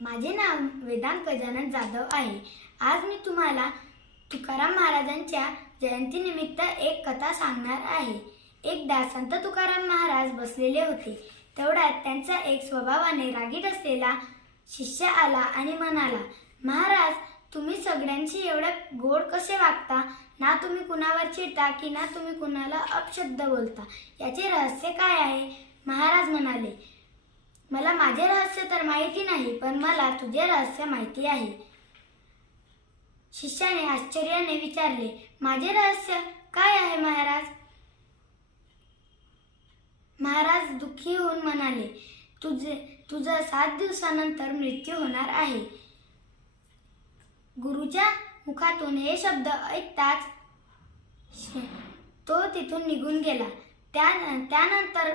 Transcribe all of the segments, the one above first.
माझे नाव वेदांत गजानन जाधव आहे. आज मी तुम्हाला तुकाराम महाराजांच्या जयंतीनिमित्त एक कथा सांगणार आहे. एकदा संत तुकाराम महाराज बसलेले होते. तेवढ्यात त्यांचा एक स्वभावाने रागीट असलेला शिष्य आला आणि म्हणाला महाराज तुम्ही सगळ्यांशी एवढं गोड कसे वागता? ना तुम्ही कुणावर चिडता की ना तुम्ही कुणाला अपशब्द बोलता? याचे रहस्य काय आहे? महाराज म्हणाले मला माझे रहस्य तर माहिती नाही पण मला तुझे रहस्य माहिती आहे. शिष्याने आश्चर्याने विचारले माझे रहस्य काय आहे महाराज? महाराज दुःखी होऊन म्हणाले तुझे तुझं सात दिवसानंतर मृत्यू होणार आहे. गुरुच्या मुखातून हे शब्द ऐकताच श- तो तिथून निघून गेला. त्या त्यानंतर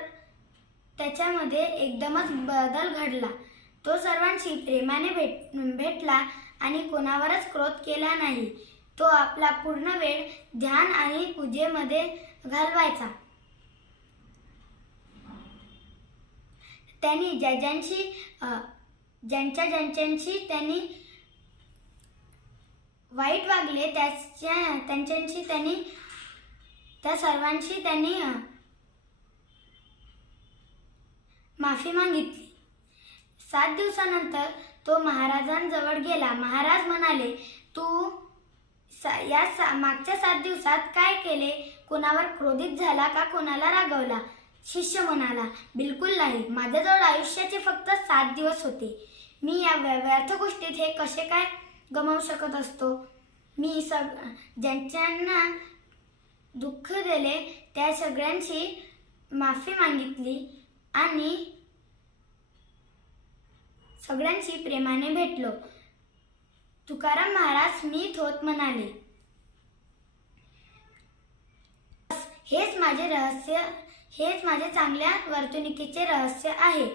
त्याच्यामध्ये एकदमच बदल घडला. तो सर्वांशी प्रेमाने भेट भेटला आणि कोणावरच क्रोध केला नाही. तो आपला पूर्ण वेळ ध्यान आणि पूजेमध्ये घालवायचा. त्यांनी ज्या ज्यांशी ज्यांच्या ज्यांच्याशी त्यांनी वाईट वागले त्याच्या त्यांच्याशी त्यांनी त्या सर्वांशी त्यांनी माफी मागितली. सात दिवसानंतर तो महाराजांजवळ गेला. महाराज म्हणाले तू सा या सा मागच्या सात दिवसात काय केले? कोणावर क्रोधित झाला का? कोणाला रागवला? शिष्य म्हणाला बिलकुल नाही. माझ्याजवळ आयुष्याचे फक्त सात दिवस होते. मी या व्यर्थ गोष्टीत हे कसे काय गमावू शकत असतो? मी सग ज्यांच्यांना दुःख दिले त्या सगळ्यांशी माफी मागितली. आणि सगळ्यांशी प्रेमाने भेटलो. तुकाराम महाराज स्मित होत म्हणाले. हेच माझे रहस्य हेच माझे चांगल्या वर्तणुकीचे रहस्य आहे.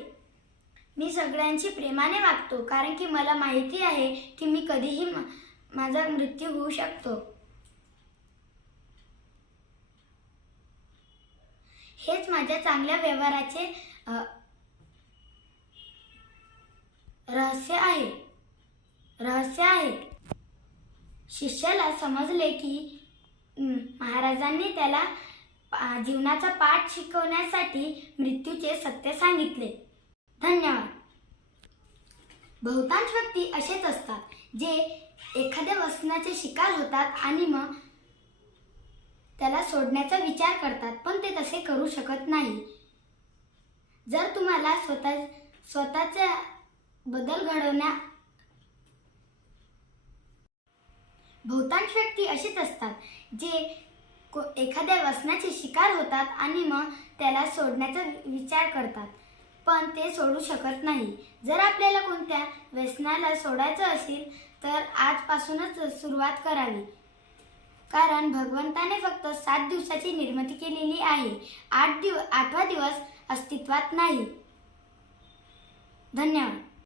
मी सगळ्यांशी प्रेमाने वागतो कारण की मला माहिती आहे की मी कधीही माझा मृत्यू होऊ शकतो. हेच माझ्या चांगल्या व्यवहाराचे रहस्य आहे. रहस्य आहे. शिष्याला समजले की महाराजांनी त्याला जीवनाचा पाठ शिकवण्यासाठी मृत्यूचे सत्य सांगितले. धन्यवाद. बहुतांश व्यक्ती असेच असतात जे एखाद्या वसनाचे शिकार होतात आणि मग सोडण्याचा विचार करतात पण ते तसे करू शकत नाही. जर तुम्हाला स्वतः स्वतःचा बदल घडवण्या बहुतांश व्यक्ती असेच असतात जे को एखाद्या व्यसनाचे शिकार होतात आणि मग त्याला सोडण्याचा विचार करतात. पण ते सोडू शकत नाही. जर आपल्याला कोणत्या व्यसनाला सोडायचं असेल तर आजपासूनच सुरुवात करावी. कारण भगवंताने फक्त सात दिवसाची निर्मिती केलेली आहे. आठ दिव आठवा दिवस अस्तित्वात नाही. धन्यवाद.